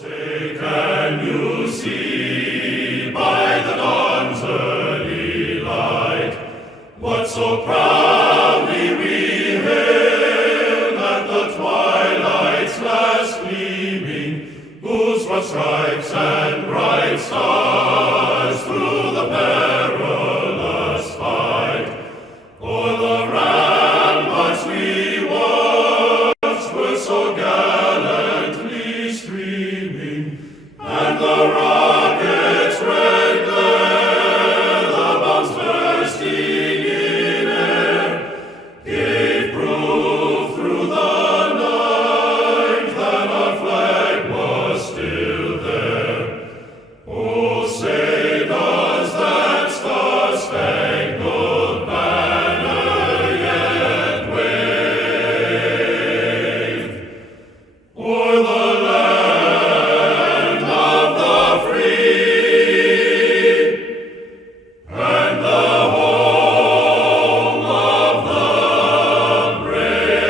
Say, can you see by the dawn's early light what so proudly we hailed at the twilight's last gleaming, whose broad stripes and bright stars through the perilous fight o'er the ramparts we watched were so gallantly streaming, and the rocket's red glare, the bombs bursting in air, gave proof through the night that our flag was still there. Oh, say does that star-spangled banner yet wave o'er the land of the free and the home of the brave?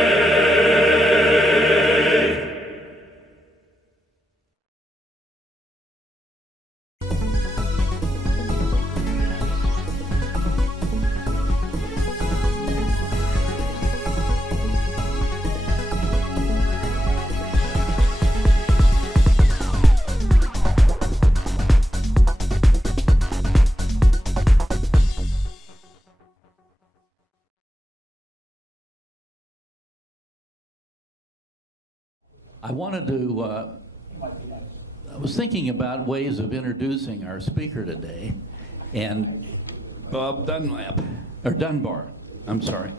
I wanted to, I was thinking about ways of introducing our speaker today, and Bob Dunbar, I'm sorry.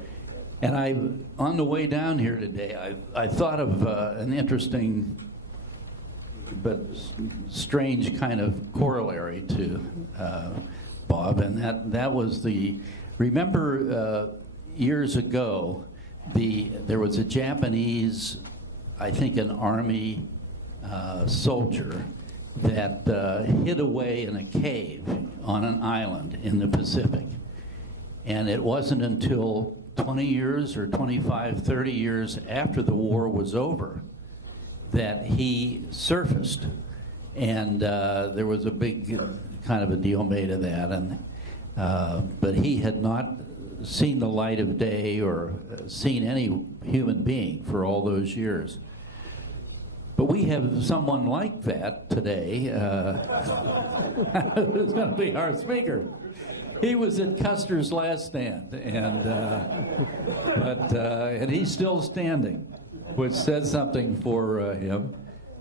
And on the way down here today, I thought of an interesting but strange kind of corollary to Bob, and that was remember years ago, there was a Japanese, I think an Army soldier that hid away in a cave on an island in the Pacific. And it wasn't until 20 years or 25, 30 years after the war was over that he surfaced. And there was a big kind of a deal made of that. But he had not seen the light of day or seen any human being for all those years. But we have someone like that today who's going to be our speaker. He was at Custer's last stand, and he's still standing, which says something for him.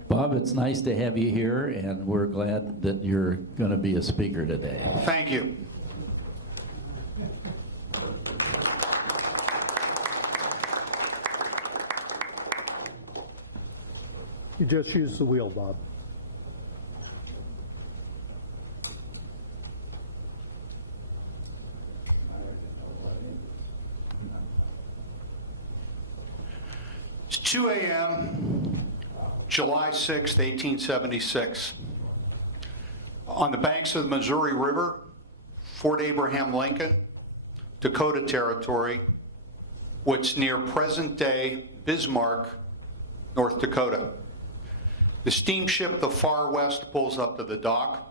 Bob, it's nice to have you here, and we're glad that you're going to be a speaker today. Thank you. You just use the wheel, Bob. It's 2 a.m., July 6th, 1876. On the banks of the Missouri River, Fort Abraham Lincoln, Dakota Territory, what's near present-day Bismarck, North Dakota. The steamship, the Far West, pulls up to the dock.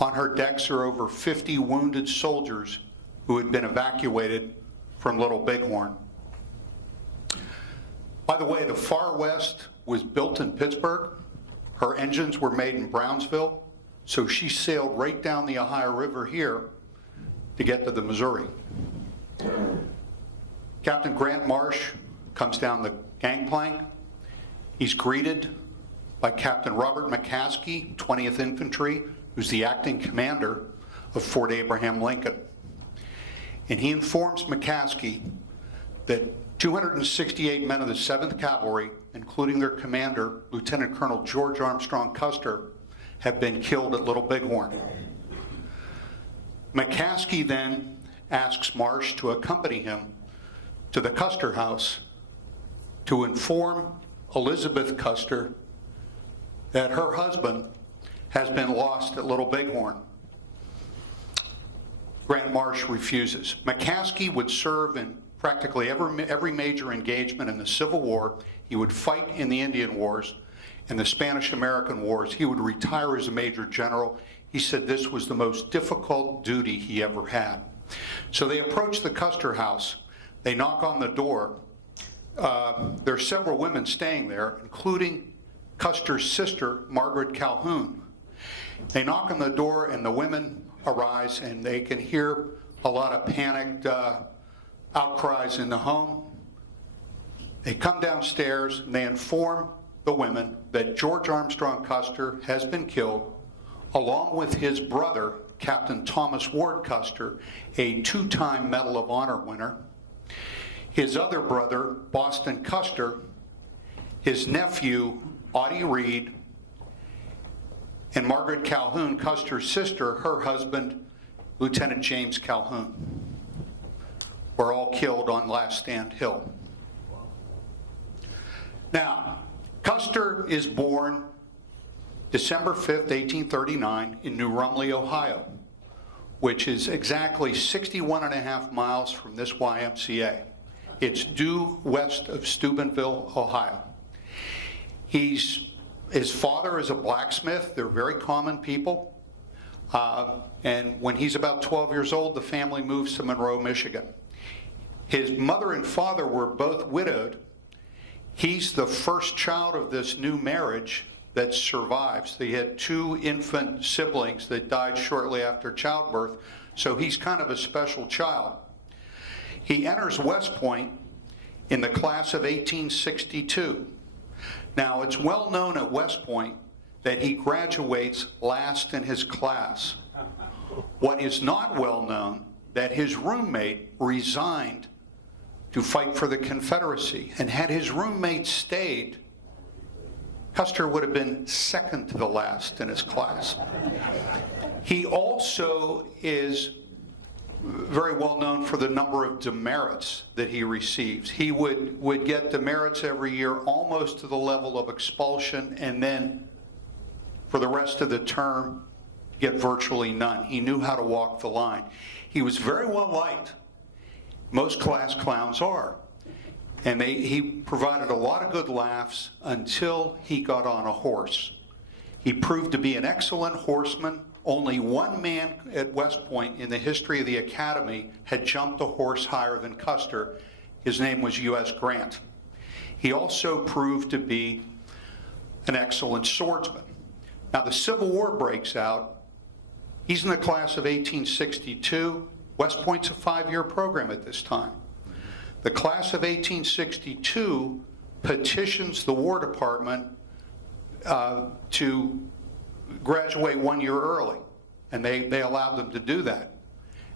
On her decks are over 50 wounded soldiers who had been evacuated from Little Bighorn. By the way, the Far West was built in Pittsburgh. Her engines were made in Brownsville, so she sailed right down the Ohio River here to get to the Missouri. Captain Grant Marsh comes down the gangplank. He's greeted by Captain Robert McCaskey, 20th Infantry, who's the acting commander of Fort Abraham Lincoln. And he informs McCaskey that 268 men of the 7th Cavalry, including their commander, Lieutenant Colonel George Armstrong Custer, have been killed at Little Bighorn. McCaskey then asks Marsh to accompany him to the Custer house to inform Elizabeth Custer that her husband has been lost at Little Bighorn. Grant Marsh refuses. McCaskey would serve in practically every major engagement in the Civil War. He would fight in the Indian Wars, in the Spanish-American Wars. He would retire as a major general. He said this was the most difficult duty he ever had. So they approach the Custer house. They knock on the door. There are several women staying there, including Custer's sister, Margaret Calhoun. They knock on the door, and the women arise, and they can hear a lot of panicked outcries in the home. They come downstairs, and they inform the women that George Armstrong Custer has been killed, along with his brother, Captain Thomas Ward Custer, a two-time Medal of Honor winner, his other brother, Boston Custer, his nephew, Audie Reed, and Margaret Calhoun, Custer's sister, her husband, Lieutenant James Calhoun, were all killed on Last Stand Hill. Now, Custer is born December 5th, 1839, in New Rumley, Ohio, which is exactly 61 and a half miles from this YMCA. It's due west of Steubenville, Ohio. His father is a blacksmith. They're very common people. And when he's about 12 years old, the family moves to Monroe, Michigan. His mother and father were both widowed. He's the first child of this new marriage that survives. They had two infant siblings that died shortly after childbirth, so he's kind of a special child. He enters West Point in the class of 1862. Now, it's well known at West Point that he graduates last in his class. What is not well known, that his roommate resigned to fight for the Confederacy, and had his roommate stayed, Custer would have been second to the last in his class. He also is very well known for the number of demerits that he receives. He would get demerits every year, almost to the level of expulsion, and then for the rest of the term, get virtually none. He knew how to walk the line. He was very well liked. Most class clowns are. And he provided a lot of good laughs until he got on a horse. He proved to be an excellent horseman. Only one man at West Point in the history of the academy had jumped a horse higher than Custer. His name was U.S. Grant. He also proved to be an excellent swordsman. Now, the Civil War breaks out. He's in the class of 1862. West Point's a 5-year program at this time. The class of 1862 petitions the War Department to graduate 1 year early, and they allowed them to do that.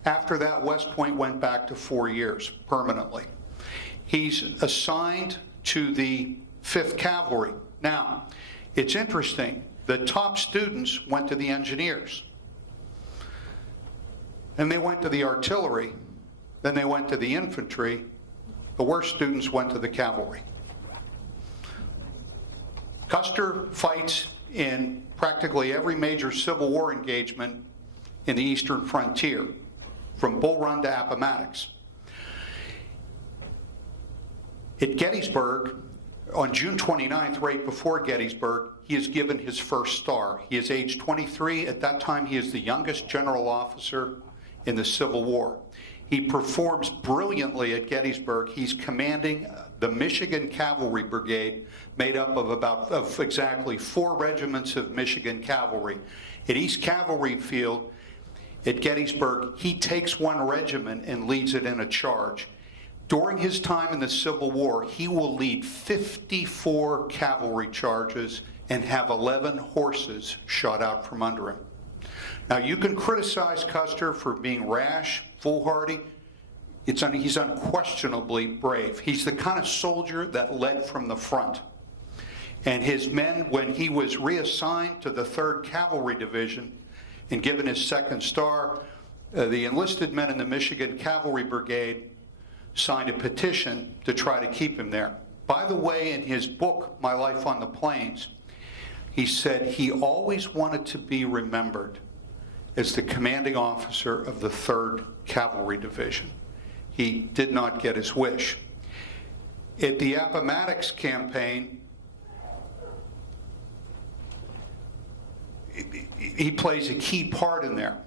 After that, West Point went back to 4 years permanently. He's assigned to the 5th Cavalry. Now, it's interesting, the top students went to the engineers, and they went to the artillery, then they went to the infantry. The worst students went to the cavalry. Custer fights in practically every major Civil War engagement in the eastern frontier, from Bull Run to Appomattox. At Gettysburg, on June 29th, right before Gettysburg, he is given his first star. He is age 23. At that time, he is the youngest general officer in the Civil War. He performs brilliantly at Gettysburg. He's commanding the Michigan Cavalry Brigade, made up of exactly 4 regiments of Michigan Cavalry. At East Cavalry Field at Gettysburg, he takes one regiment and leads it in a charge. During his time in the Civil War, he will lead 54 cavalry charges and have 11 horses shot out from under him. Now, you can criticize Custer for being rash, foolhardy. He's unquestionably brave. He's the kind of soldier that led from the front. And his men, when he was reassigned to the 3rd Cavalry Division and given his 2nd star, the enlisted men in the Michigan Cavalry Brigade signed a petition to try to keep him there. By the way, in his book, My Life on the Plains, he said he always wanted to be remembered as the commanding officer of the 3rd Cavalry Division. He did not get his wish. At the Appomattox campaign, he plays a key part in there.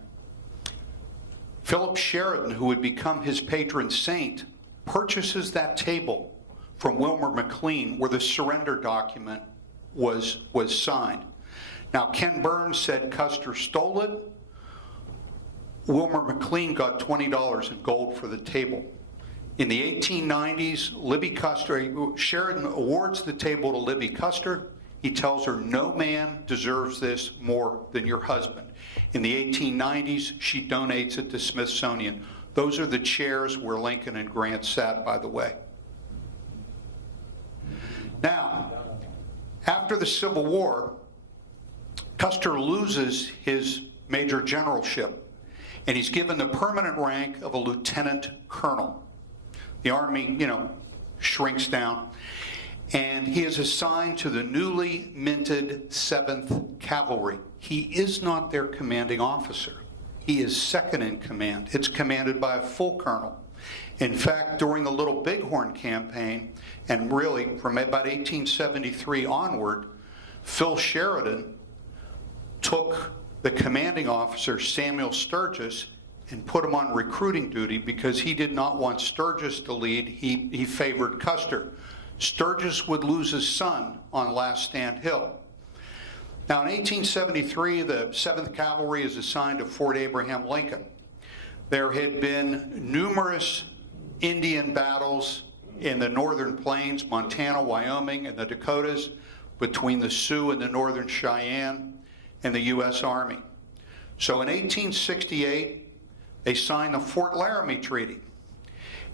Philip Sheridan, who would become his patron saint, purchases that table from Wilmer McLean where the surrender document was signed. Now, Ken Burns said Custer stole it. Wilmer McLean got $20 in gold for the table. In the 1890s, Libby Custer, Sheridan awards the table to Libby Custer. He tells her, no man deserves this more than your husband. In the 1890s, she donates it to Smithsonian. Those are the chairs where Lincoln and Grant sat, by the way. Now, after the Civil War, Custer loses his major generalship, and he's given the permanent rank of a lieutenant colonel. The Army, shrinks down, and he is assigned to the newly minted 7th Cavalry. He is not their commanding officer. He is second in command. It's commanded by a full colonel. In fact, during the Little Bighorn campaign, and really from about 1873 onward, Phil Sheridan took the commanding officer, Samuel Sturgis, and put him on recruiting duty because he did not want Sturgis to lead. He favored Custer. Sturgis would lose his son on Last Stand Hill. Now, in 1873, the 7th Cavalry is assigned to Fort Abraham Lincoln. There had been numerous Indian battles in the northern plains, Montana, Wyoming, and the Dakotas, between the Sioux and the Northern Cheyenne and the U.S. Army. So in 1868, they signed the Fort Laramie Treaty.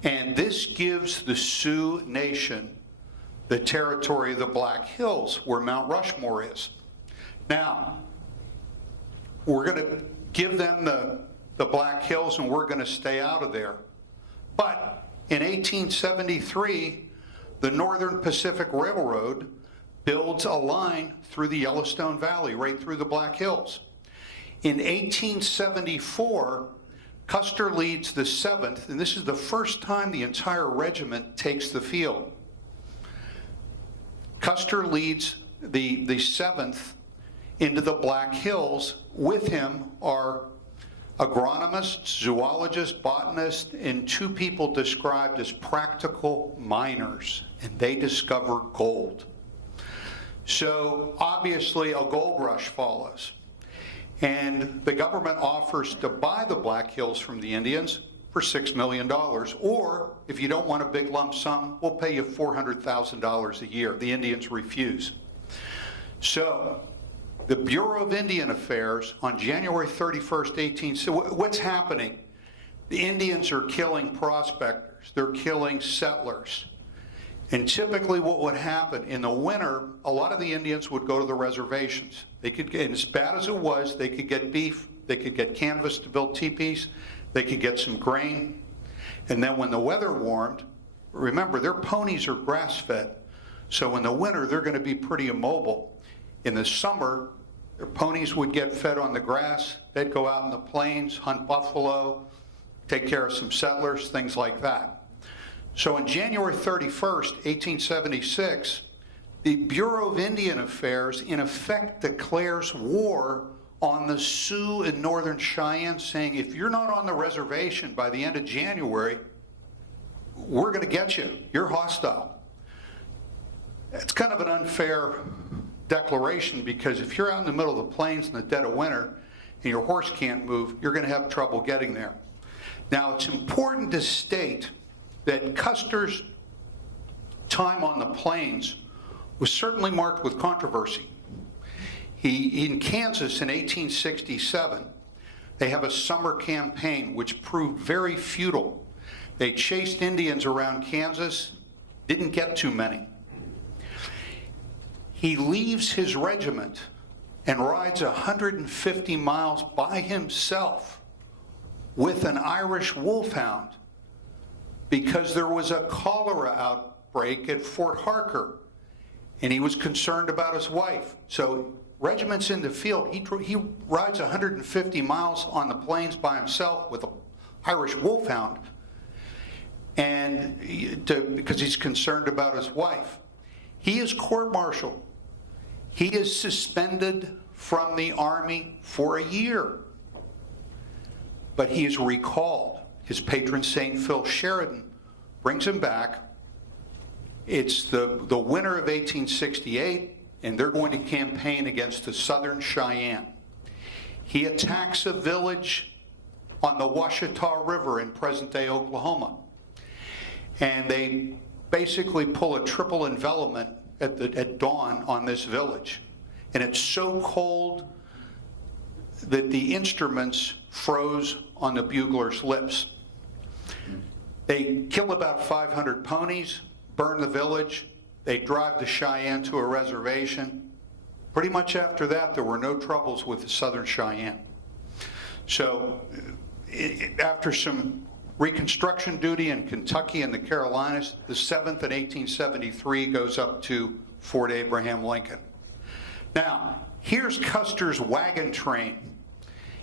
And this gives the Sioux Nation the territory of the Black Hills, where Mount Rushmore is. Now, we're going to give them the Black Hills, and we're going to stay out of there. But in 1873, the Northern Pacific Railroad builds a line through the Yellowstone Valley, right through the Black Hills. In 1874, Custer leads the 7th, and this is the first time the entire regiment takes the field. Custer leads the 7th into the Black Hills. With him are agronomists, zoologists, botanists, and 2 people described as practical miners, and they discover gold. So obviously a gold rush follows. And the government offers to buy the Black Hills from the Indians for $6 million. Or, if you don't want a big lump sum, we'll pay you $400,000 a year. The Indians refuse. So, the Bureau of Indian Affairs, on January 31st, what's happening? The Indians are killing prospectors. They're killing settlers. And typically what would happen, in the winter, a lot of the Indians would go to the reservations. They could get, and as bad as it was, they could get beef, they could get canvas to build teepees, they could get some grain. And then when the weather warmed, remember, their ponies are grass-fed. So in the winter, they're going to be pretty immobile. In the summer, their ponies would get fed on the grass. They'd go out in the plains, hunt buffalo, take care of some settlers, things like that. So on January 31st, 1876, the Bureau of Indian Affairs, in effect, declares war on the Sioux and Northern Cheyenne, saying, if you're not on the reservation by the end of January, we're going to get you. You're hostile. It's kind of an unfair declaration, because if you're out in the middle of the plains in the dead of winter and your horse can't move, you're going to have trouble getting there. Now, it's important to state that Custer's time on the plains was certainly marked with controversy. In Kansas in 1867, they have a summer campaign which proved very futile. They chased Indians around Kansas, didn't get too many. He leaves his regiment and rides 150 miles by himself with an Irish wolfhound, because there was a cholera outbreak at Fort Harker, and he was concerned about his wife. So regiment's in the field. He rides 150 miles on the plains by himself with an Irish wolfhound, and because he's concerned about his wife. He is court-martialed. He is suspended from the Army for a year. But he is recalled. His patron saint, Phil Sheridan, brings him back. It's the winter of 1868, and they're going to campaign against the Southern Cheyenne. He attacks a village on the Washita River in present-day Oklahoma. And they basically pull a triple envelopment at dawn on this village. And it's so cold that the instruments froze on the buglers' lips. They kill about 500 ponies, burn the village. They drive the Cheyenne to a reservation. Pretty much after that, there were no troubles with the Southern Cheyenne. So after some reconstruction duty in Kentucky and the Carolinas, the 7th in 1873 goes up to Fort Abraham Lincoln. Now, here's Custer's wagon train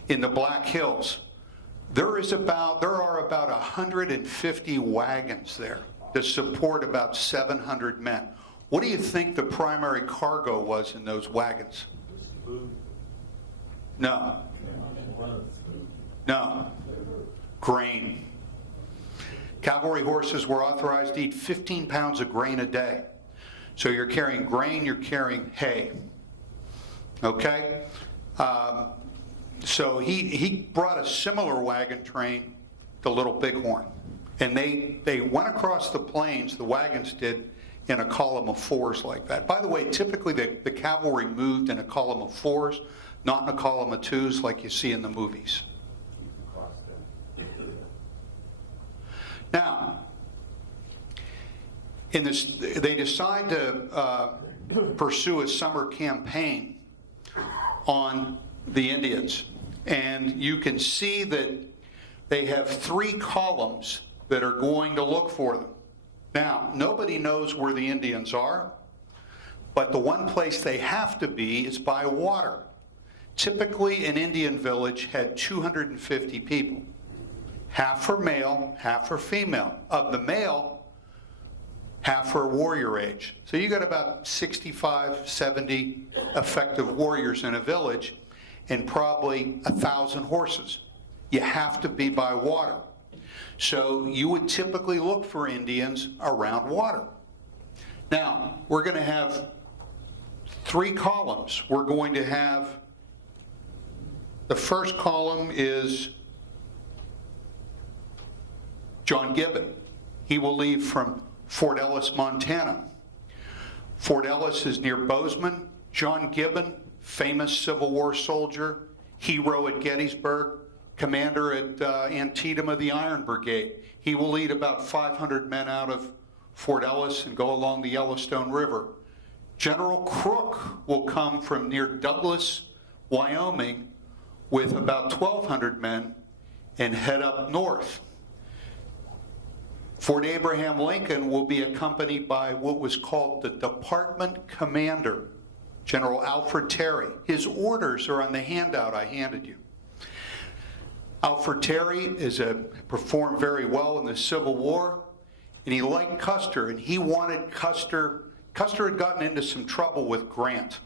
in the Black Hills. There are about 150 wagons there to support about 700 men. What do you think the primary cargo was in those wagons? No. Grain. Cavalry horses were authorized to eat 15 pounds of grain a day. So you're carrying grain, you're carrying hay. Okay? So he brought a similar wagon train to Little Bighorn. And they went across the plains, the wagons did, in a column of fours like that. By the way, typically the cavalry moved in a column of fours, not in a column of twos like you see in the movies. Now, they decide to pursue a summer campaign on the Indians. And you can see that they have 3 columns that are going to look for them. Now, nobody knows where the Indians are, but the one place they have to be is by water. Typically, an Indian village had 250 people. Half are male, half are female. Of the male, half are warrior age. So you got about 65, 70 effective warriors in a village and probably 1,000 horses. You have to be by water. So you would typically look for Indians around water. Now, we're going to have 3 columns. We're going to have, the first column is John Gibbon. He will leave from Fort Ellis, Montana. Fort Ellis is near Bozeman. John Gibbon, famous Civil War soldier, hero at Gettysburg, commander at Antietam of the Iron Brigade. He will lead about 500 men out of Fort Ellis and go along the Yellowstone River. General Crook will come from near Douglas, Wyoming, with about 1,200 men and head up north. Fort Abraham Lincoln will be accompanied by what was called the Department Commander, General Alfred Terry. His orders are on the handout I handed you. Alfred Terry performed very well in the Civil War, and he liked Custer, and he wanted Custer. Custer had gotten into some trouble with Grant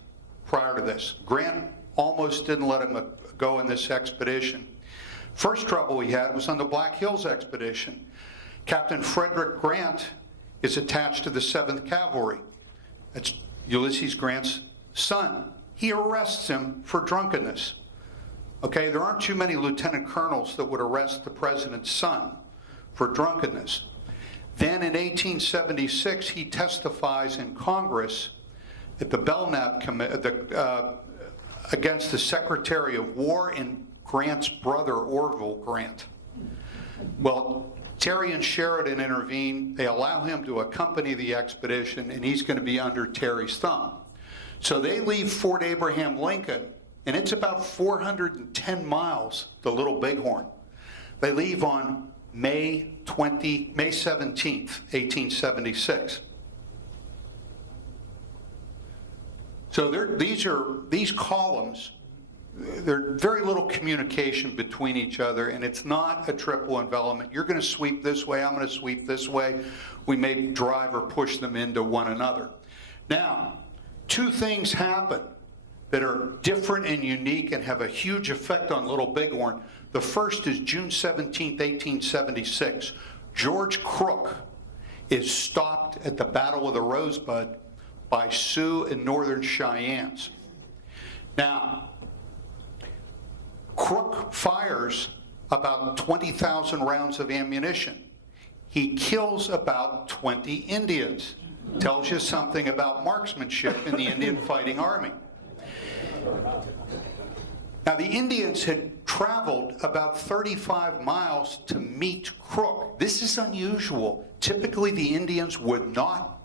prior to this. Grant almost didn't let him go in this expedition. First trouble he had was on the Black Hills expedition. Captain Frederick Grant is attached to the 7th Cavalry. That's Ulysses Grant's son. He arrests him for drunkenness. Okay, there aren't too many lieutenant colonels that would arrest the president's son for drunkenness. Then in 1876, he testifies in Congress at the Belknap against the Secretary of War and Grant's brother, Orville Grant. Well, Terry and Sheridan intervene. They allow him to accompany the expedition, and he's going to be under Terry's thumb. So they leave Fort Abraham Lincoln, and it's about 410 miles to Little Bighorn. They leave on May 17th, 1876. So these columns, there's very little communication between each other, and it's not a triple envelopment. You're going to sweep this way, I'm going to sweep this way. We may drive or push them into one another. Now, 2 things happen that are different and unique and have a huge effect on Little Bighorn. The first is June 17, 1876. George Crook is stopped at the Battle of the Rosebud by Sioux and Northern Cheyennes. Now, Crook fires about 20,000 rounds of ammunition. He kills about 20 Indians. Tells you something about marksmanship in the Indian Fighting Army. Now, the Indians had traveled about 35 miles to meet Crook. This is unusual. Typically, the Indians would not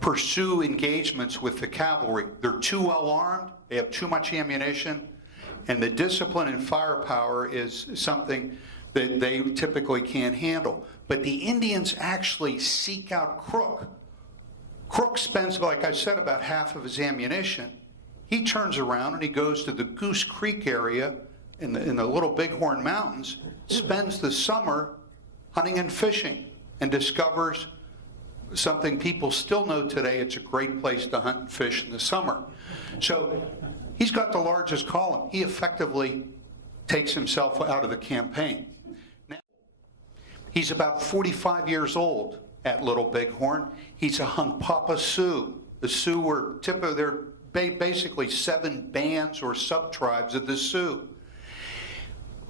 pursue engagements with the cavalry. They're too well armed, they have too much ammunition, and the discipline and firepower is something that they typically can't handle. But the Indians actually seek out Crook. Crook spends, like I said, about half of his ammunition. He turns around and he goes to the Goose Creek area in the Little Bighorn Mountains, spends the summer hunting and fishing, and discovers something people still know today. It's a great place to hunt and fish in the summer. So he's got the largest column. He effectively takes himself out of the campaign. Now, he's about 45 years old at Little Bighorn. He's a Hunkpapa Sioux. The Sioux were they're basically 7 bands or sub-tribes of the Sioux.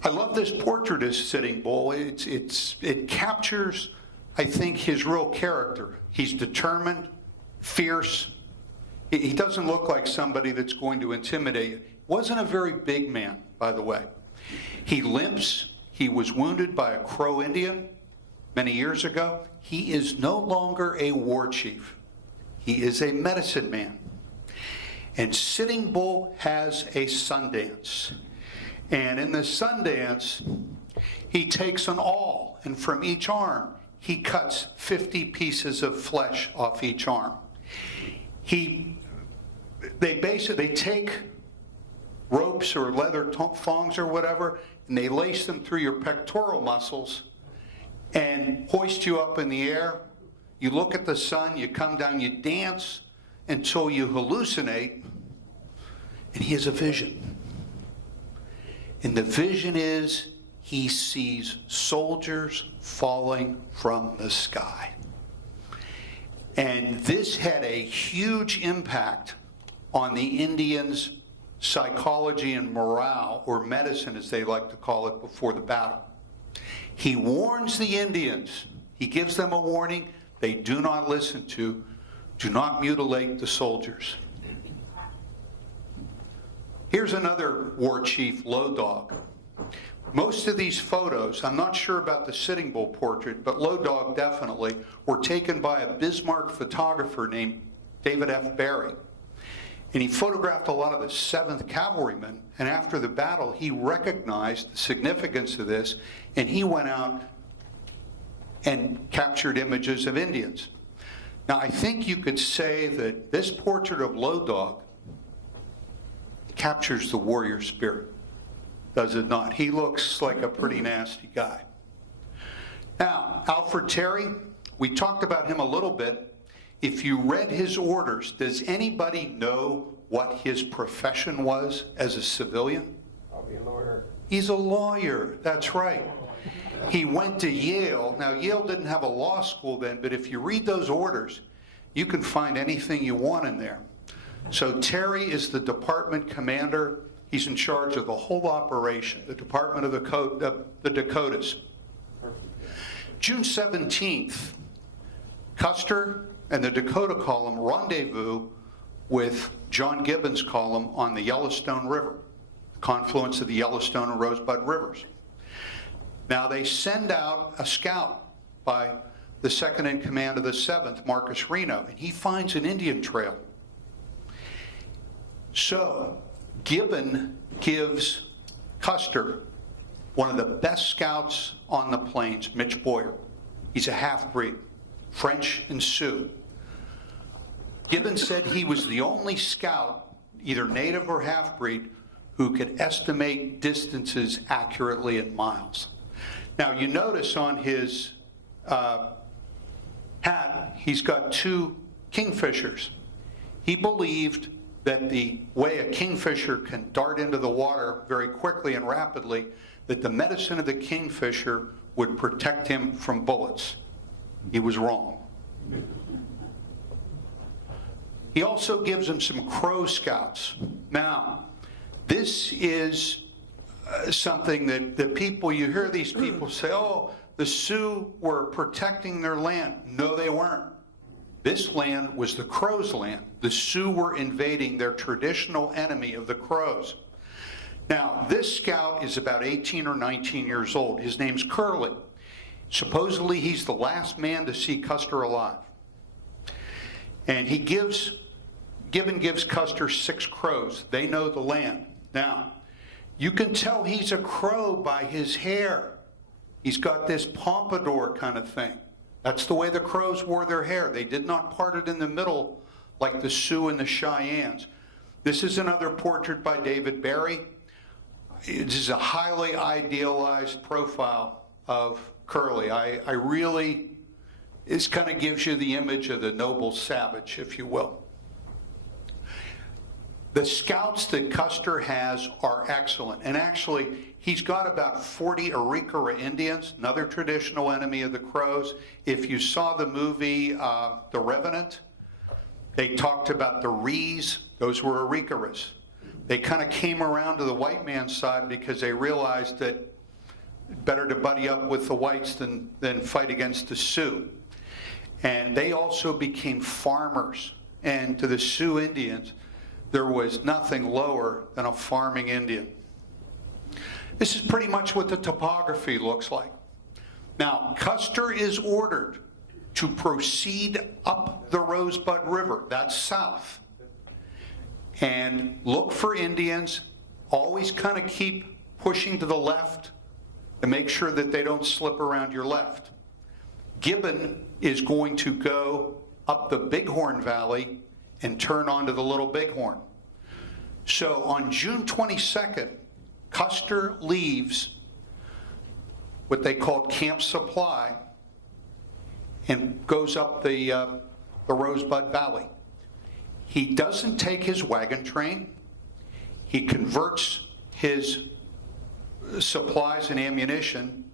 I love this portrait of Sitting Bull. It captures, I think, his real character. He's determined, fierce. He doesn't look like somebody that's going to intimidate you. Wasn't a very big man, by the way. He limps. He was wounded by a Crow Indian many years ago. He is no longer a war chief. He is a medicine man. And Sitting Bull has a Sundance. And in the Sundance, he takes an awl, and from each arm, he cuts 50 pieces of flesh off each arm. They take ropes or leather thongs or whatever, and they lace them through your pectoral muscles and hoist you up in the air. You look at the sun, you come down, you dance until you hallucinate, and he has a vision. And the vision is he sees soldiers falling from the sky. And this had a huge impact on the Indians' psychology and morale, or medicine as they like to call it, before the battle. He warns the Indians. He gives them a warning they do not listen to. Do not mutilate the soldiers. Here's another war chief, Low Dog. Most of these photos, I'm not sure about the Sitting Bull portrait, but Low Dog definitely, were taken by a Bismarck photographer named David F. Barry. And he photographed a lot of the 7th Cavalrymen, and after the battle, he recognized the significance of this, and he went out and captured images of Indians. Now, I think you could say that this portrait of Low Dog captures the warrior spirit, does it not? He looks like a pretty nasty guy. Now, Alfred Terry, we talked about him a little bit. If you read his orders, does anybody know what his profession was as a civilian? I'll be a lawyer. He's a lawyer, that's right. He went to Yale. Now, Yale didn't have a law school then, but if you read those orders, you can find anything you want in there. So Terry is the department commander. He's in charge of the whole operation, the Department of the Dakotas. June 17th, Custer and the Dakota column rendezvous with John Gibbon's column on the Yellowstone River, the confluence of the Yellowstone and Rosebud Rivers. Now they send out a scout by the second in command of the 7th, Marcus Reno, and he finds an Indian trail. So Gibbon gives Custer one of the best scouts on the plains, Mitch Boyer. He's a half-breed, French and Sioux. Gibbon said he was the only scout, either native or half-breed, who could estimate distances accurately in miles. Now, you notice on his hat, he's got 2 kingfishers. He believed that the way a kingfisher can dart into the water very quickly and rapidly, that the medicine of the kingfisher would protect him from bullets. He was wrong. He also gives him some crow scouts. Now, this is something that people, you hear these people say, oh, the Sioux were protecting their land. No, they weren't. This land was the Crows' land. The Sioux were invading their traditional enemy of the Crows. Now, this scout is about 18 or 19 years old. His name's Curly. Supposedly, he's the last man to see Custer alive. And Gibbon gives Custer 6 crows. They know the land. Now, you can tell he's a Crow by his hair. He's got this pompadour kind of thing. That's the way the Crows wore their hair. They did not part it in the middle like the Sioux and the Cheyennes. This is another portrait by David Barry. This is a highly idealized profile of Curly. This kind of gives you the image of the noble savage, if you will. The scouts that Custer has are excellent. And actually, he's got about 40 Arikara Indians, another traditional enemy of the Crows. If you saw the movie The Revenant, they talked about the Rees. Those were Arikaras. They kind of came around to the white man's side because they realized that better to buddy up with the whites than fight against the Sioux. And they also became farmers. And to the Sioux Indians, there was nothing lower than a farming Indian. This is pretty much what the topography looks like. Now, Custer is ordered to proceed up the Rosebud River, that's south, and look for Indians, always kind of keep pushing to the left and make sure that they don't slip around your left. Gibbon is going to go up the Bighorn Valley and turn onto the Little Bighorn. So on June 22nd, Custer leaves what they called Camp Supply and goes up the Rosebud Valley. He doesn't take his wagon train. He converts his supplies and ammunition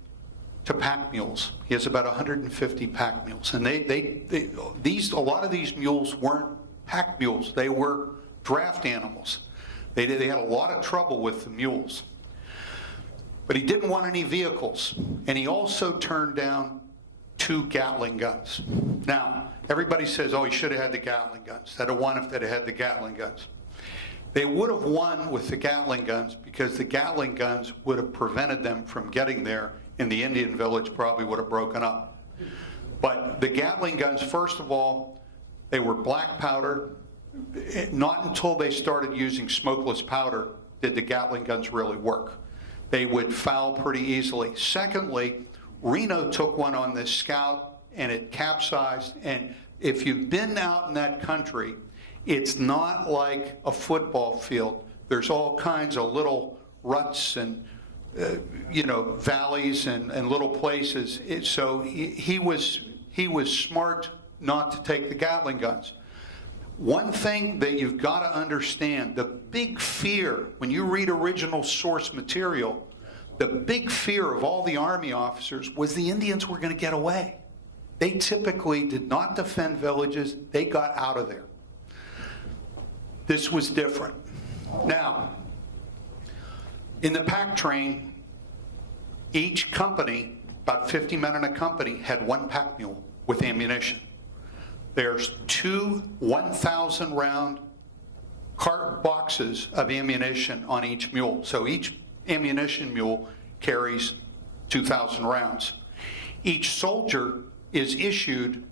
to pack mules. He has about 150 pack mules. And a lot of these mules weren't pack mules. They were draft animals. They had a lot of trouble with the mules. But he didn't want any vehicles. And he also turned down 2 Gatling guns. Now, everybody says, oh, he should have had the Gatling guns. They'd have won if they'd have had the Gatling guns. They would have won with the Gatling guns because the Gatling guns would have prevented them from getting there, and the Indian village probably would have broken up. But the Gatling guns, first of all, they were black powder. Not until they started using smokeless powder did the Gatling guns really work. They would foul pretty easily. Secondly, Reno took one on this scout and it capsized. And if you've been out in that country, it's not like a football field. There's all kinds of little ruts and valleys and little places. So he was smart not to take the Gatling guns. One thing that you've got to understand, the big fear, when you read original source material, the big fear of all the Army officers was the Indians were going to get away. They typically did not defend villages. They got out of there. This was different. Now, in the pack train, each company, about 50 men in a company, had 1 pack mule with ammunition. There's 2 1,000-round cart boxes of ammunition on each mule. So each ammunition mule carries 2,000 rounds. Each soldier is issued an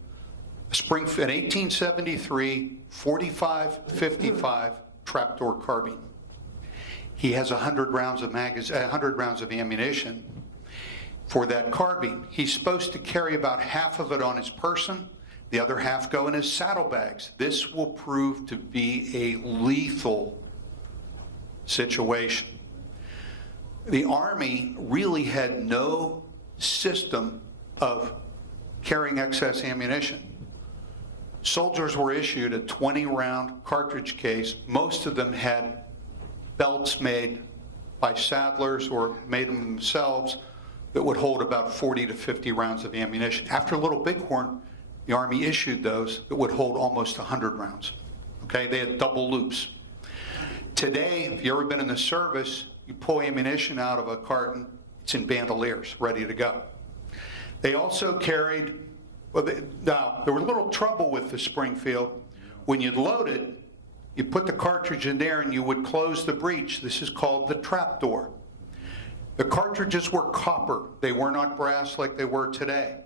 1873 45-55 trapdoor carbine. He has 100 rounds of ammunition for that carbine. He's supposed to carry about half of it on his person. The other half go in his saddlebags. This will prove to be a lethal situation. The Army really had no system of carrying excess ammunition. Soldiers were issued a 20-round cartridge case. Most of them had belts made by saddlers or made them themselves that would hold about 40 to 50 rounds of ammunition. After Little Bighorn, the Army issued those that would hold almost 100 rounds. Okay, they had double loops. Today, if you've ever been in the service, you pull ammunition out of a carton, it's in bandoliers, ready to go. They also carried, now, there was a little trouble with the Springfield. When you'd load it, you put the cartridge in there and you would close the breech. This is called the trap door. The cartridges were copper. They were not brass like they were today.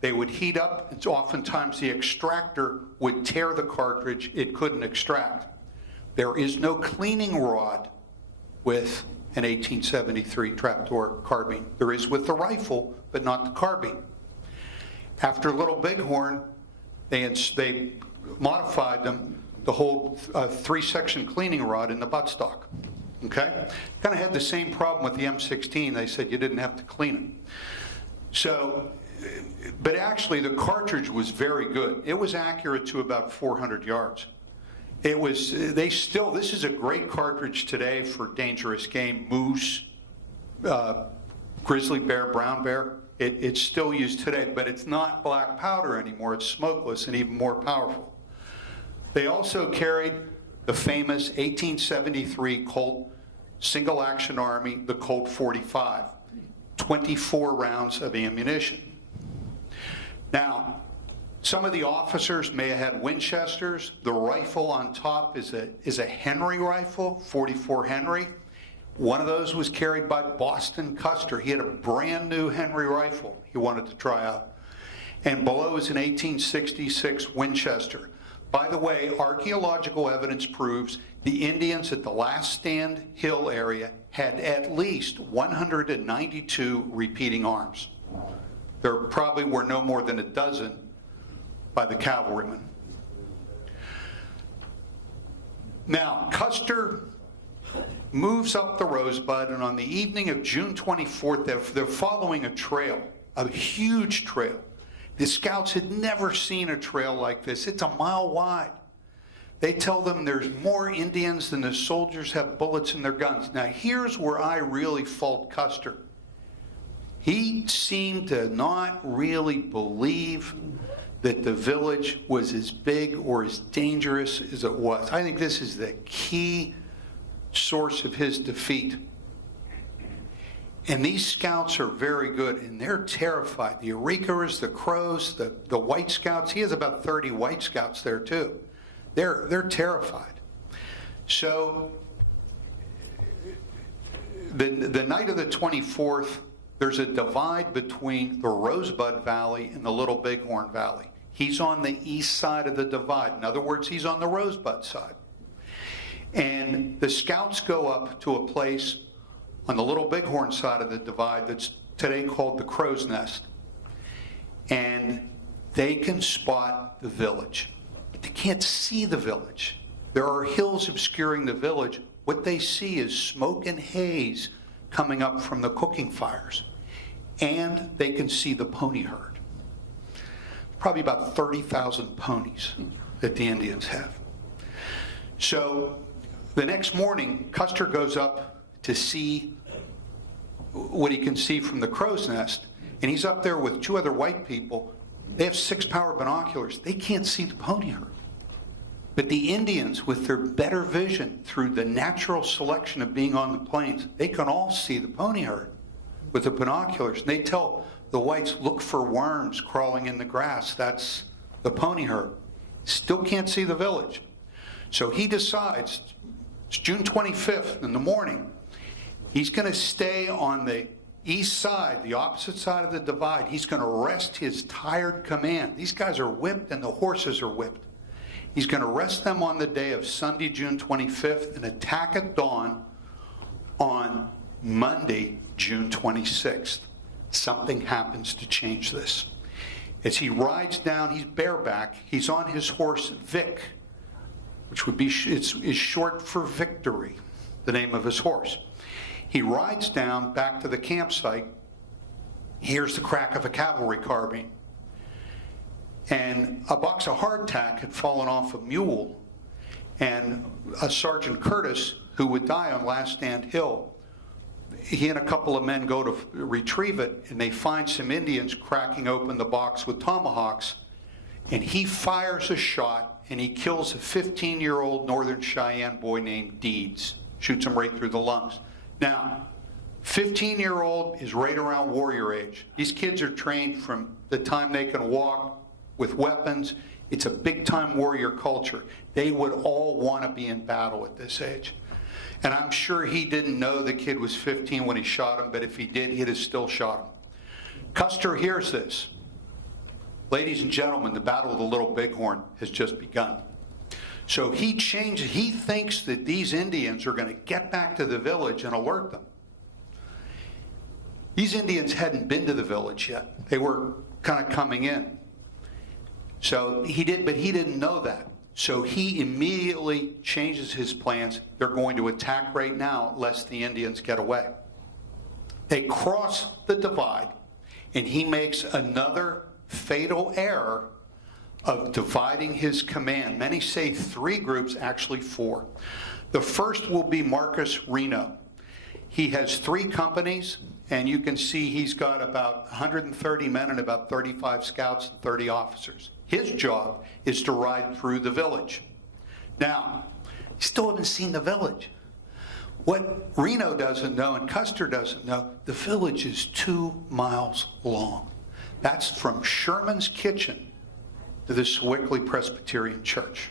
They would heat up, and oftentimes the extractor would tear the cartridge. It couldn't extract. There is no cleaning rod with an 1873 trapdoor carbine. There is with the rifle, but not the carbine. After Little Bighorn, they modified them to hold a 3-section cleaning rod in the buttstock. Okay? Kind of had the same problem with the M16. They said you didn't have to clean it. So, but actually the cartridge was very good. It was accurate to about 400 yards. It was, this is a great cartridge today for dangerous game, moose, grizzly bear, brown bear. It's still used today, but it's not black powder anymore. It's smokeless and even more powerful. They also carried the famous 1873 Colt Single Action Army, the Colt 45, 24 rounds of ammunition. Now, some of the officers may have had Winchesters. The rifle on top is a Henry rifle, 44 Henry. One of those was carried by Boston Custer. He had a brand new Henry rifle he wanted to try out. And below is an 1866 Winchester. By the way, archaeological evidence proves the Indians at the Last Stand Hill area had at least 192 repeating arms. There probably were no more than a dozen by the cavalrymen. Now, Custer moves up the Rosebud, and on the evening of June 24th, they're following a trail, a huge trail. The scouts had never seen a trail like this. It's a mile wide. They tell them there's more Indians than the soldiers have bullets in their guns. Now, here's where I really fault Custer. He seemed to not really believe that the village was as big or as dangerous as it was. I think this is the key source of his defeat. And these scouts are very good, and they're terrified. The Eurekaers, the Crows, the White Scouts, he has about 30 White Scouts there too. They're terrified. So the night of the 24th, there's a divide between the Rosebud Valley and the Little Bighorn Valley. He's on the east side of the divide. In other words, he's on the Rosebud side. And the scouts go up to a place on the Little Bighorn side of the divide that's today called the Crow's Nest. And they can spot the village. But they can't see the village. There are hills obscuring the village. What they see is smoke and haze coming up from the cooking fires. And they can see the pony herd. Probably about 30,000 ponies that the Indians have. So the next morning, Custer goes up to see what he can see from the Crow's Nest, and he's up there with 2 other white people. They have 6-power binoculars. They can't see the pony herd. But the Indians, with their better vision through the natural selection of being on the plains, they can all see the pony herd with the binoculars. And they tell the whites, look for worms crawling in the grass. That's the pony herd. Still can't see the village. So he decides, it's June 25th in the morning, he's going to stay on the east side, the opposite side of the divide. He's going to rest his tired command. These guys are whipped and the horses are whipped. He's going to rest them on the day of Sunday, June 25th, and attack at dawn on Monday, June 26th. Something happens to change this. As he rides down, he's bareback. He's on his horse, Vic, which would be is short for victory, the name of his horse. He rides down back to the campsite, hears the crack of a cavalry carbine, and a box of hardtack had fallen off a mule, and a Sergeant Curtis, who would die on Last Stand Hill, he and a couple of men go to retrieve it, and they find some Indians cracking open the box with tomahawks, and he fires a shot, and he kills a 15-year-old Northern Cheyenne boy named Deeds, shoots him right through the lungs. Now, 15-year-old is right around warrior age. These kids are trained from the time they can walk with weapons. It's a big-time warrior culture. They would all want to be in battle at this age. And I'm sure he didn't know the kid was 15 when he shot him, but if he did, he'd have still shot him. Custer hears this. Ladies and gentlemen, the Battle of the Little Bighorn has just begun. So he thinks that these Indians are going to get back to the village and alert them. These Indians hadn't been to the village yet. They were kind of coming in. So he didn't know that. So he immediately changes his plans. They're going to attack right now, lest the Indians get away. They cross the divide, and he makes another fatal error of dividing his command. Many say 3 groups, actually 4. The first will be Marcus Reno. He has 3 companies, and you can see he's got about 130 men and about 35 scouts and 30 officers. His job is to ride through the village. Now, you still haven't seen the village. What Reno doesn't know and Custer doesn't know, the village is 2 miles long. That's from Sherman's Kitchen to the Sewickley Presbyterian Church.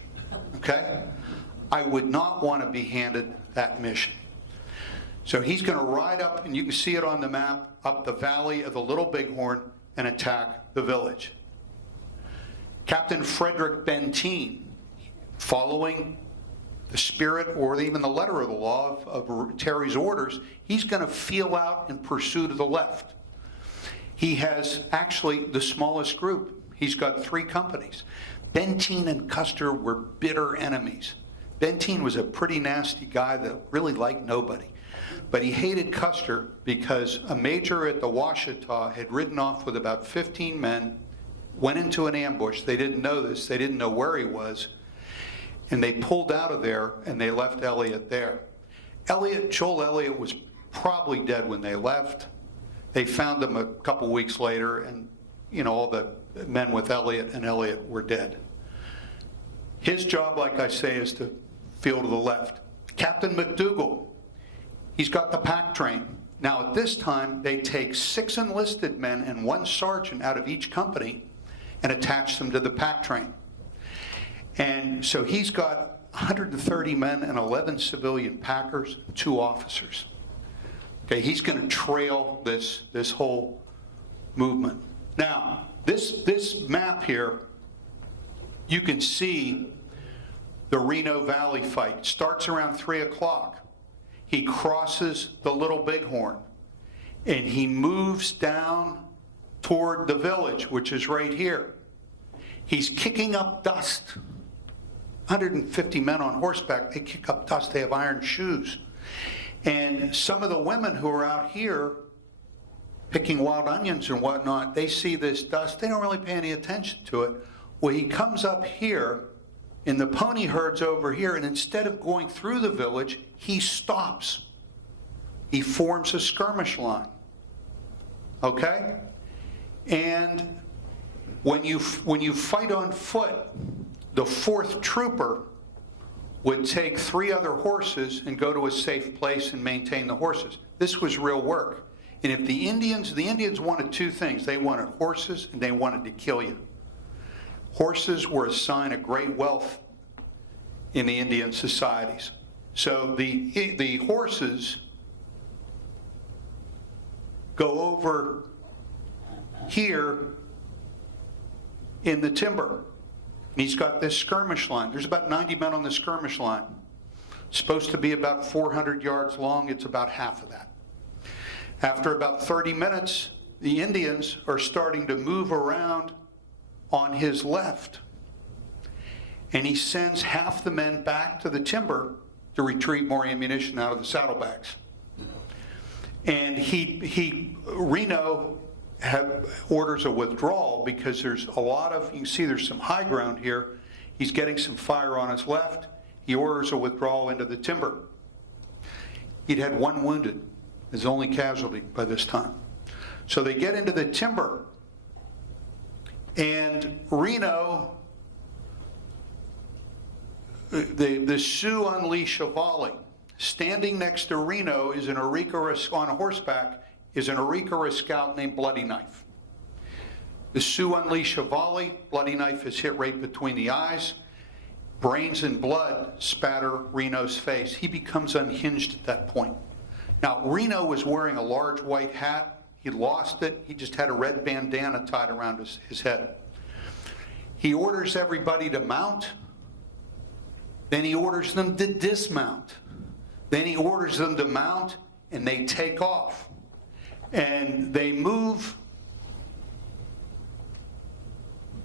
Okay? I would not want to be handed that mission. So he's going to ride up, and you can see it on the map, up the valley of the Little Bighorn and attack the village. Captain Frederick Benteen, following the spirit or even the letter of the law of Terry's orders, he's going to feel out in pursuit of the left. He has actually the smallest group. He's got 3 companies. Benteen and Custer were bitter enemies. Benteen was a pretty nasty guy that really liked nobody. But he hated Custer because a major at the Washita had ridden off with about 15 men, went into an ambush. They didn't know this. They didn't know where he was. And they pulled out of there, and they left Elliott there. Joel Elliott was probably dead when they left. They found him a couple weeks later, and all the men with Elliott and Elliott were dead. His job, like I say, is to feel to the left. Captain McDougal, he's got the pack train. Now, at this time, they take 6 enlisted men and 1 sergeant out of each company and attach them to the pack train. And so he's got 130 men and 11 civilian packers, 2 officers. Okay, he's going to trail this whole movement. Now, this map here, you can see the Reno Valley fight. It starts around 3 o'clock. He crosses the Little Bighorn, and he moves down toward the village, which is right here. He's kicking up dust. 150 men on horseback, they kick up dust. They have iron shoes. And some of the women who are out here picking wild onions and whatnot, they see this dust. They don't really pay any attention to it. Well, he comes up here in the pony herds over here, and instead of going through the village, he stops. He forms a skirmish line. Okay? And when you fight on foot, the 4th trooper would take 3 other horses and go to a safe place and maintain the horses. This was real work. And if the Indians wanted 2 things. They wanted horses and they wanted to kill you. Horses were a sign of great wealth in the Indian societies. So the horses go over here in the timber. And he's got this skirmish line. There's about 90 men on the skirmish line. It's supposed to be about 400 yards long. It's about half of that. After about 30 minutes, the Indians are starting to move around on his left. And he sends half the men back to the timber to retrieve more ammunition out of the saddlebags. And Reno orders a withdrawal because there's a lot of, you can see there's some high ground here. He's getting some fire on his left. He orders a withdrawal into the timber. He'd had one wounded, his only casualty by this time. So they get into the timber, and Reno, the Sioux unleash a volley. Standing next to Reno is an Arikara, on horseback, is an Arikara scout named Bloody Knife. The Sioux unleash a volley. Bloody Knife is hit right between the eyes. Brains and blood spatter Reno's face. He becomes unhinged at that point. Now, Reno was wearing a large white hat. He lost it. He just had a red bandana tied around his head. He orders everybody to mount. Then he orders them to dismount. Then he orders them to mount, and they take off. And they move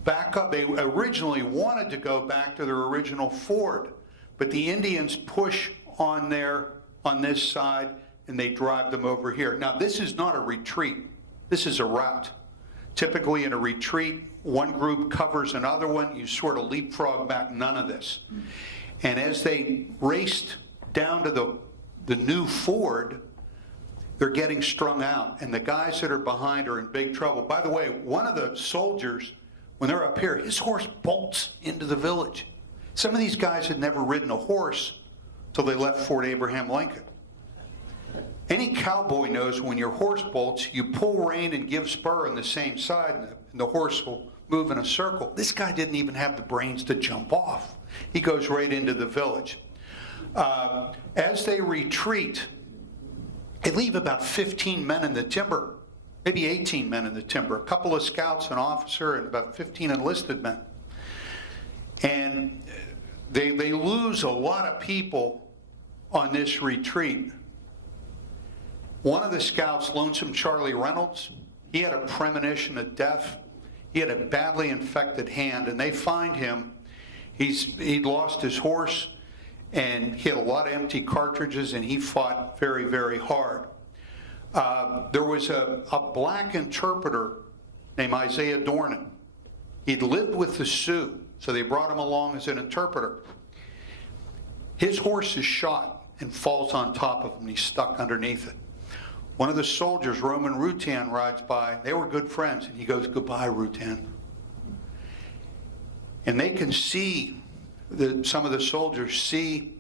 back up. They originally wanted to go back to their original ford, but the Indians push on this side, and they drive them over here. Now, this is not a retreat. This is a route. Typically in a retreat, one group covers another one. You sort of leapfrog back, none of this. And as they raced down to the new ford, they're getting strung out, and the guys that are behind are in big trouble. By the way, one of the soldiers, when they're up here, his horse bolts into the village. Some of these guys had never ridden a horse till they left Fort Abraham Lincoln. Any cowboy knows when your horse bolts, you pull rein and give spur on the same side, and the horse will move in a circle. This guy didn't even have the brains to jump off. He goes right into the village. As they retreat, they leave about 15 men in the timber, maybe 18 men in the timber, a couple of scouts, an officer, and about 15 enlisted men. And they lose a lot of people on this retreat. One of the scouts, Lonesome Charlie Reynolds, he had a premonition of death. He had a badly infected hand, and they find him. He'd lost his horse, and he had a lot of empty cartridges, and he fought very, very hard. There was a black interpreter named Isaiah Dornan. He'd lived with the Sioux, so they brought him along as an interpreter. His horse is shot and falls on top of him. He's stuck underneath it. One of the soldiers, Roman Rutan, rides by. They were good friends, and he goes, "Goodbye, Rutan." And they can see, some of the soldiers see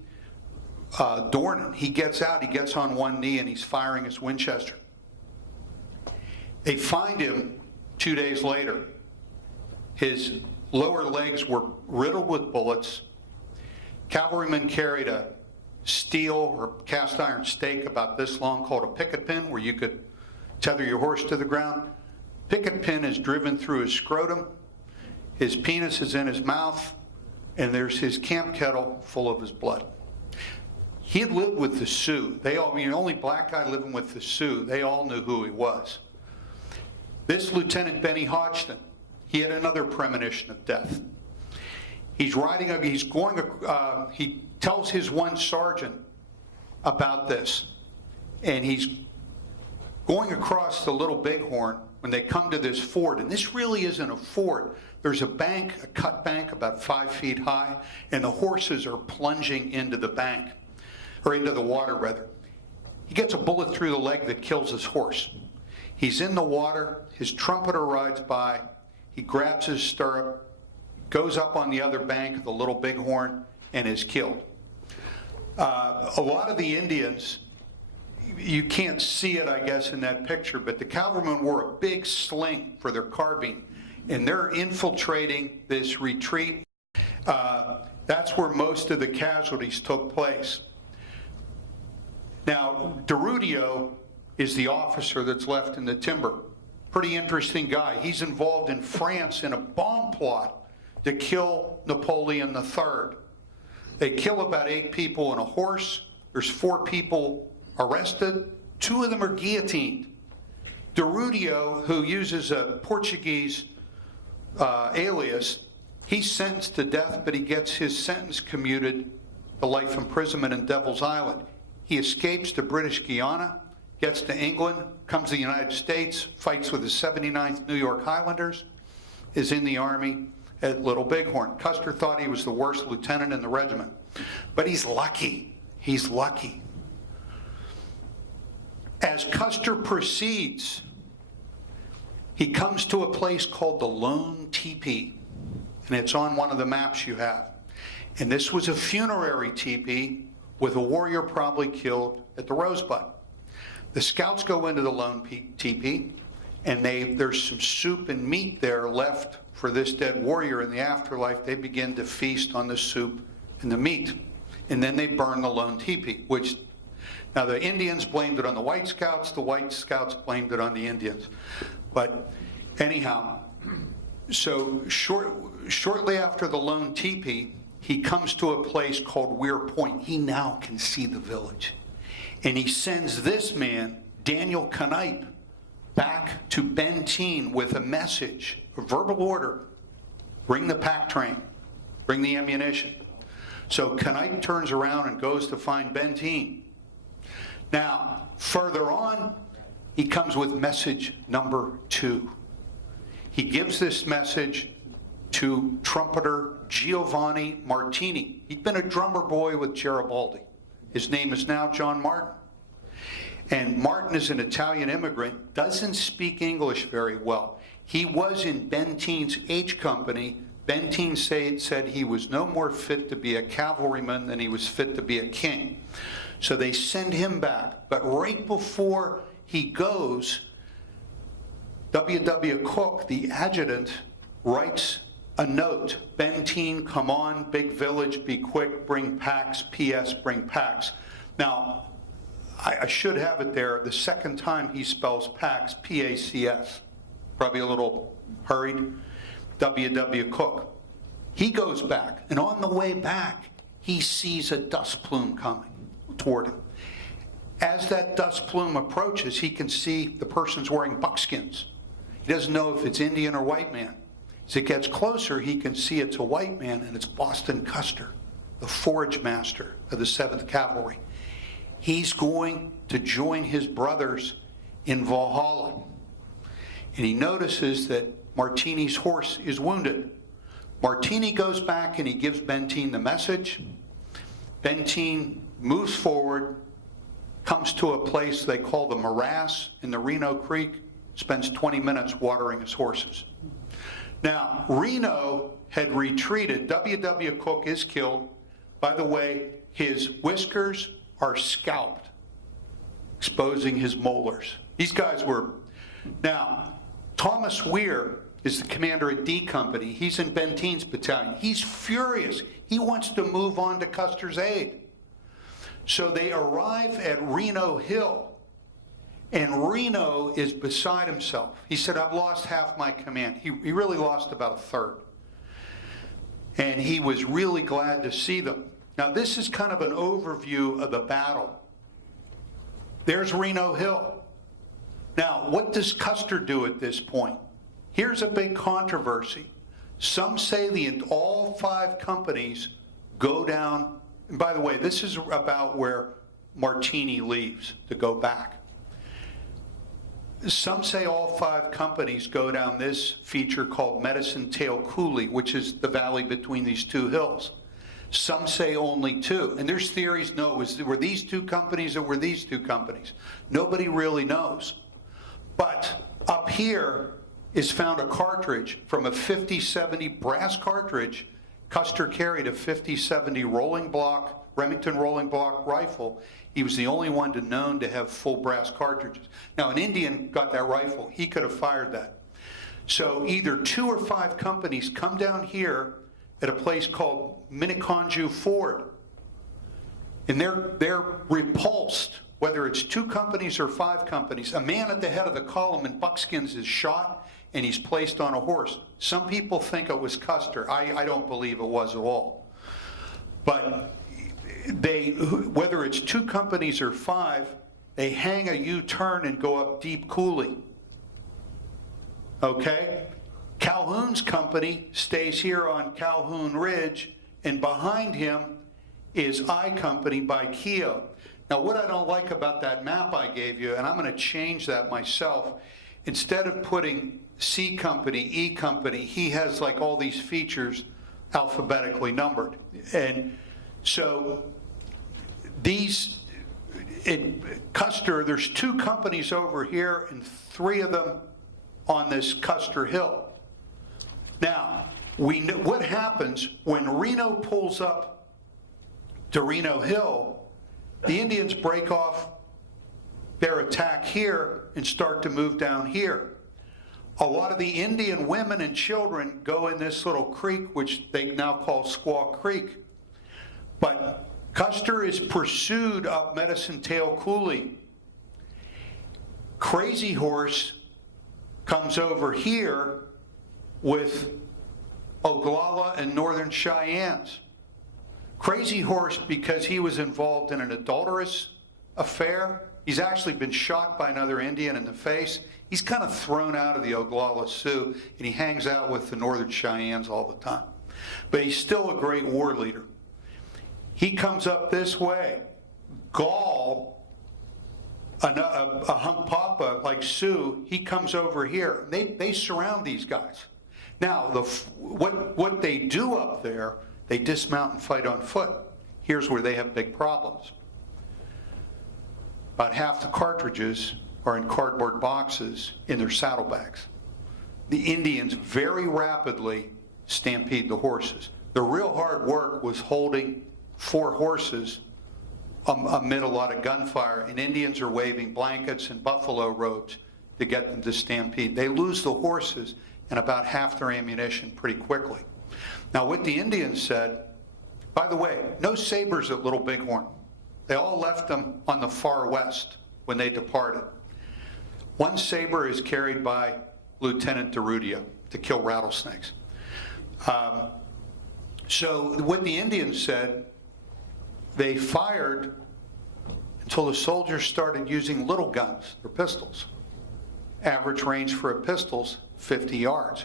Dornan. He gets out, he gets on one knee, and he's firing his Winchester. They find him 2 days later. His lower legs were riddled with bullets. Cavalrymen carried a steel or cast iron stake about this long called a picket pin, where you could tether your horse to the ground. Picket pin is driven through his scrotum. His penis is in his mouth, and there's his camp kettle full of his blood. He had lived with the Sioux. The only black guy living with the Sioux. They all knew who he was. This Lieutenant Benny Hodgson, he had another premonition of death. He tells his one sergeant about this, and he's going across the Little Bighorn when they come to this ford, and this really isn't a ford. There's a bank, a cut bank about 5 feet high, and the horses are plunging into the bank, or into the water rather. He gets a bullet through the leg that kills his horse. He's in the water, his trumpeter rides by, he grabs his stirrup, goes up on the other bank of the Little Bighorn, and is killed. A lot of the Indians, you can't see it, I guess, in that picture, but the cavalrymen wore a big sling for their carbine, and they're infiltrating this retreat. That's where most of the casualties took place. Now, DeRudio is the officer that's left in the timber. Pretty interesting guy. He's involved in France in a bomb plot to kill Napoleon III. They kill about 8 people and a horse. There's 4 people arrested. 2 of them are guillotined. DeRudio, who uses a Portuguese alias, he's sentenced to death, but he gets his sentence commuted to life imprisonment in Devil's Island. He escapes to British Guiana. gets to England, comes to the United States, fights with the 79th New York Highlanders, is in the Army at Little Bighorn. Custer thought he was the worst lieutenant in the regiment, but he's lucky. He's lucky. As Custer proceeds, he comes to a place called the Lone Teepee, and it's on one of the maps you have. And this was a funerary teepee with a warrior probably killed at the Rosebud. The scouts go into the Lone Teepee, and there's some soup and meat there left for this dead warrior in the afterlife. They begin to feast on the soup and the meat. And then they burn the Lone Teepee, which, now the Indians blamed it on the White Scouts blamed it on the Indians. But anyhow, so shortly after the Lone Teepee, he comes to a place called Weir Point. He now can see the village. And he sends this man, Daniel Kanipe, back to Benteen with a message, a verbal order: bring the pack train, bring the ammunition. So Kanipe turns around and goes to find Benteen. Now, further on, he comes with message number 2. He gives this message to trumpeter Giovanni Martini. He'd been a drummer boy with Garibaldi. His name is now John Martin. And Martin is an Italian immigrant, doesn't speak English very well. He was in Benteen's H Company. Benteen said he was no more fit to be a cavalryman than he was fit to be a king. So they send him back. But right before he goes, W.W. Cook, the adjutant, writes a note: Benteen, come on, big village, be quick, bring packs, P.S., bring packs. Now, I should have it there. The second time he spells packs, P-A-C-S. Probably a little hurried. W.W. Cook. He goes back, and on the way back, he sees a dust plume coming toward him. As that dust plume approaches, he can see the person's wearing buckskins. He doesn't know if it's Indian or white man. As it gets closer, he can see it's a white man, and it's Boston Custer, the forage master of the 7th Cavalry. He's going to join his brothers in Valhalla. And he notices that Martini's horse is wounded. Martini goes back and he gives Benteen the message. Benteen moves forward, comes to a place they call the morass in the Reno Creek, spends 20 minutes watering his horses. Now, Reno had retreated. W.W. Cook is killed. By the way, his whiskers are scalped, exposing his molars. These guys were... Now, Thomas Weir is the commander at D Company. He's in Benteen's battalion. He's furious. He wants to move on to Custer's aid. So they arrive at Reno Hill, and Reno is beside himself. He said, I've lost half my command. He really lost about a third. And he was really glad to see them. Now, this is kind of an overview of the battle. There's Reno Hill. Now, what does Custer do at this point? Here's a big controversy. Some say all 5 companies go down. And by the way, this is about where Martini leaves to go back. Some say all 5 companies go down this feature called Medicine Tail Coulee, which is the valley between these 2 hills. Some say only 2. And there's theories, were these 2 companies or were these 2 companies? Nobody really knows. But up here is found a cartridge from a 50-70 brass cartridge. Custer carried a 50-70 Remington rolling block rifle. He was the only one known to have full brass cartridges. Now, an Indian got that rifle. He could have fired that. So either 2 or 5 companies come down here at a place called Minneconjou Ford. And they're repulsed, whether it's 2 companies or 5 companies. A man at the head of the column in buckskins is shot, and he's placed on a horse. Some people think it was Custer. I don't believe it was at all. But whether it's 2 companies or 5, they hang a U-turn and go up Deep Coulee. Okay? Calhoun's company stays here on Calhoun Ridge, and behind him is I Company by Keogh. Now, what I don't like about that map I gave you, and I'm going to change that myself, instead of putting C company, E company, he has like all these features alphabetically numbered. And so these, in Custer, there's 2 companies over here and 3 of them on this Custer Hill. Now, we know what happens when Reno pulls up to Reno Hill. The Indians break off their attack here and start to move down here. A lot of the Indian women and children go in this little creek, which they now call Squaw Creek. But Custer is pursued up Medicine Tail Coulee. Crazy Horse comes over here with Oglala and Northern Cheyennes. Crazy Horse, because he was involved in an adulterous affair, he's actually been shot by another Indian in the face. He's kind of thrown out of the Oglala Sioux, and he hangs out with the Northern Cheyennes all the time. But he's still a great war leader. He comes up this way. Gall, a Hunkpapa like Sioux, he comes over here. They surround these guys. Now, what they do up there, they dismount and fight on foot. Here's where they have big problems. About half the cartridges are in cardboard boxes in their saddlebags. The Indians very rapidly stampede the horses. The real hard work was holding 4 horses amid a lot of gunfire, and Indians are waving blankets and buffalo robes to get them to stampede. They lose the horses and about half their ammunition pretty quickly. Now, what the Indians said, by the way, no sabers at Little Bighorn. They all left them on the far west when they departed. 1 saber is carried by Lieutenant DeRudia to kill rattlesnakes. So what the Indians said, they fired until the soldiers started using little guns, their pistols. Average range for a pistol's 50 yards.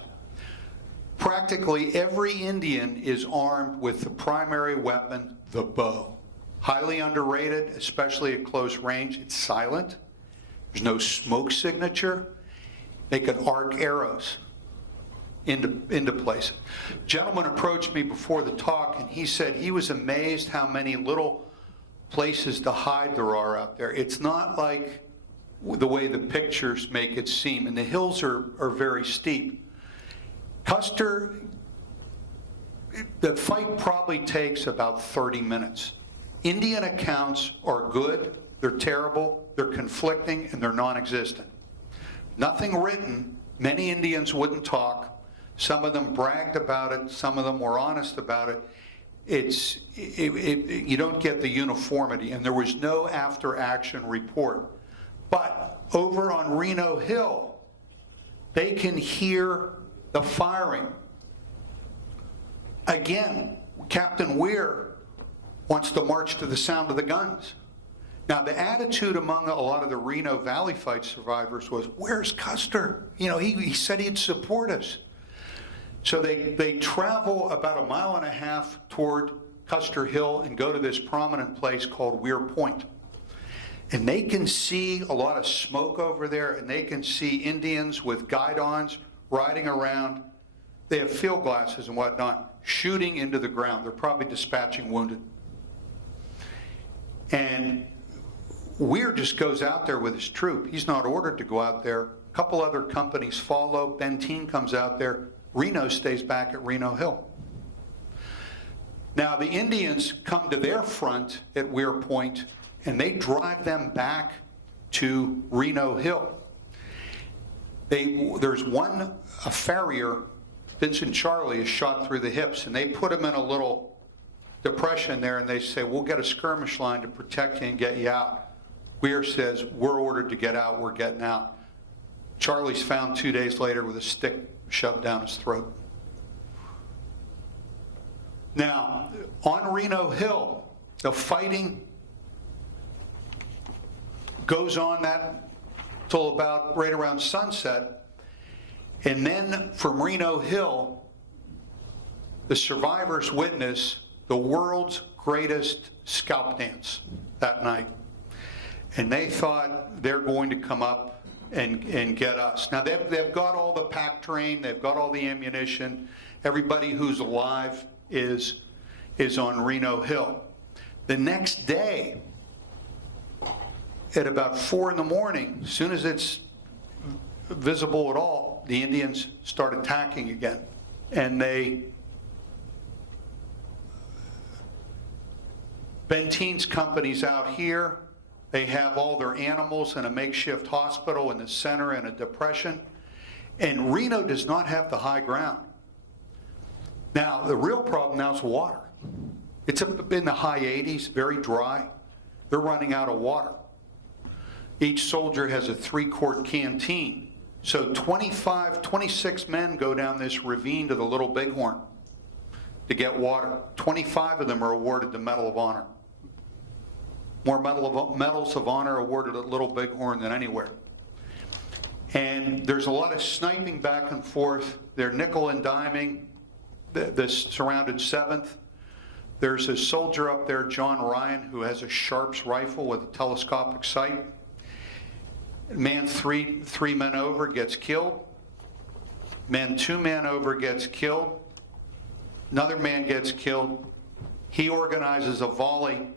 Practically every Indian is armed with the primary weapon, the bow. Highly underrated, especially at close range. It's silent. There's no smoke signature. They could arc arrows into place. A gentleman approached me before the talk, and he said he was amazed how many little places to hide there are out there. It's not like the way the pictures make it seem, and the hills are very steep. Custer, the fight probably takes about 30 minutes. Indian accounts are good, they're terrible, they're conflicting, and they're non-existent. Nothing written. Many Indians wouldn't talk. Some of them bragged about it, some of them were honest about it. You don't get the uniformity, and there was no after-action report. But over on Reno Hill, they can hear the firing. Again, Captain Weir wants to march to the sound of the guns. Now, the attitude among a lot of the Reno Valley fight survivors was, where's Custer? You know, he said he'd support us. So they travel about 1.5 miles toward Custer Hill and go to this prominent place called Weir Point. And they can see a lot of smoke over there, and they can see Indians with guidons riding around. They have field glasses and whatnot, shooting into the ground. They're probably dispatching wounded. And Weir just goes out there with his troop. He's not ordered to go out there. A couple other companies follow. Benteen comes out there. Reno stays back at Reno Hill. Now, the Indians come to their front at Weir Point, and they drive them back to Reno Hill. There's a farrier, Vincent Charlie, is shot through the hips, and they put him in a little depression there, and they say, we'll get a skirmish line to protect you and get you out. Weir says, we're ordered to get out, we're getting out. Charlie's found 2 days later with a stick shoved down his throat. Now, on Reno Hill, the fighting goes on that till about right around sunset, and then from Reno Hill, the survivors witness the world's greatest scalp dance that night. and they thought they're going to come up and get us. Now, they've got all the pack train, they've got all the ammunition. Everybody who's alive is on Reno Hill. The next day, at about 4 in the morning, as soon as it's visible at all, the Indians start attacking again. And Benteen's company's out here. They have all their animals in a makeshift hospital in the center in a depression. And Reno does not have the high ground. Now, the real problem now is water. It's up in the high 80s, very dry. They're running out of water. Each soldier has a 3-quart canteen. So 26 men go down this ravine to the Little Bighorn to get water. 25 of them are awarded the Medal of Honor. More medals of honor awarded at Little Bighorn than anywhere. And there's a lot of sniping back and forth. They're nickel and diming the surrounded 7th. There's a soldier up there, John Ryan, who has a Sharps rifle with a telescopic sight. Man three men over gets killed. Man 2 men over gets killed. Another man gets killed. He organizes a volley.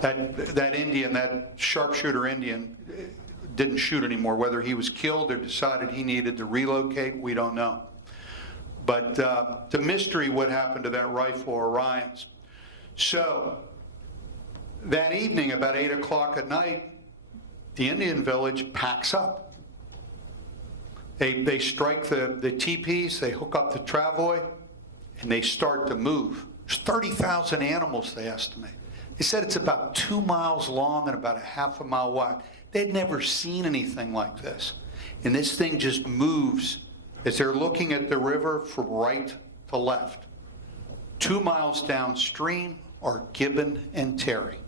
That Indian, that sharpshooter Indian, didn't shoot anymore. Whether he was killed or decided he needed to relocate, we don't know. But it's a mystery what happened to that rifle or Ryan's. So that evening, about 8 o'clock at night, the Indian village packs up. They strike the teepees, they hook up the travoy, and they start to move. There's 30,000 animals, they estimate. They said it's about 2 miles long and about a half a mile wide. They'd never seen anything like this. And this thing just moves as they're looking at the river from right to left. 2 miles downstream are Gibbon and Terry.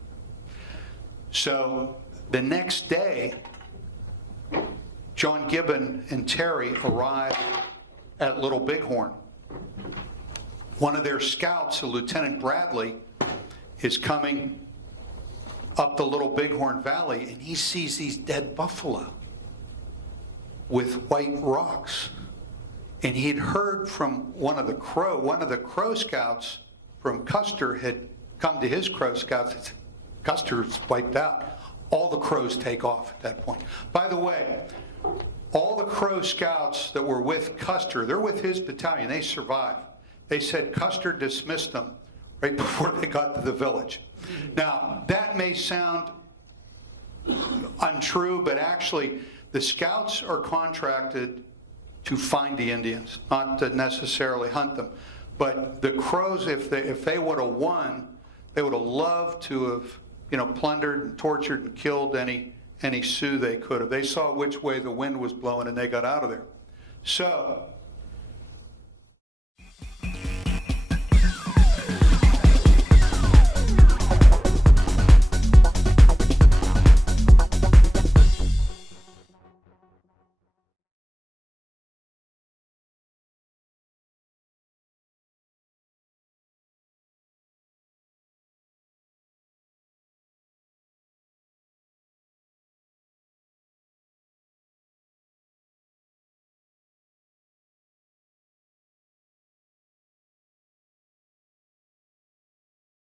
So the next day, John Gibbon and Terry arrive at Little Bighorn. One of their scouts, Lieutenant Bradley, is coming up the Little Bighorn Valley, and he sees these dead buffalo with white rocks. And he had heard from one of the Crow Scouts from Custer had come to his Crow Scouts. Custer's wiped out. All the Crows take off at that point. By the way, all the Crow Scouts that were with Custer, they're with his battalion, they survived. They said Custer dismissed them right before they got to the village. Now, that may sound untrue, but actually the Scouts are contracted to find the Indians, not to necessarily hunt them. But the Crows, if they would have won, they would have loved to have, plundered and tortured and killed any Sioux they could have. They saw which way the wind was blowing and they got out of there. So